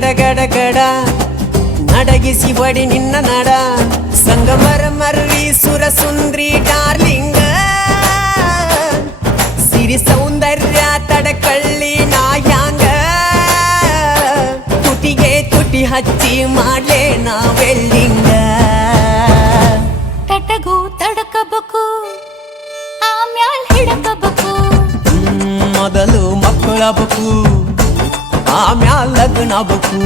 ಗಡ ಗಡ ಗಡ ನಡಗಿಸಿ ಬಡಿ ನಿನ್ನ ನಡ ಸಂಗಮರ ಮರ್ರಿ ಸುರ ಸುಂದ್ರಿ ಡಾರ್ಲಿಂಗ ಸಿರಿ ಸೌಂದರ್ಯ ತಡಕಳ್ಳಿ ನಾಯಾಂಗ ತುಟಿಗೆ ತುಟಿ ಹಚ್ಚಿ ಮಾಡ್ಲೇ ನಾ ವೆಲ್ಡಿಂಗ ತಟಗೂ ತಡಕಬೇಕು ಆಮ್ಯಾಲ್ ಹಿಡಕಬೇಕು ಮೊದಲು ಮಕ್ಕಳಬೇಕು ಆಮ್ಯಾಲ ಲಗ್ನಬೇಕು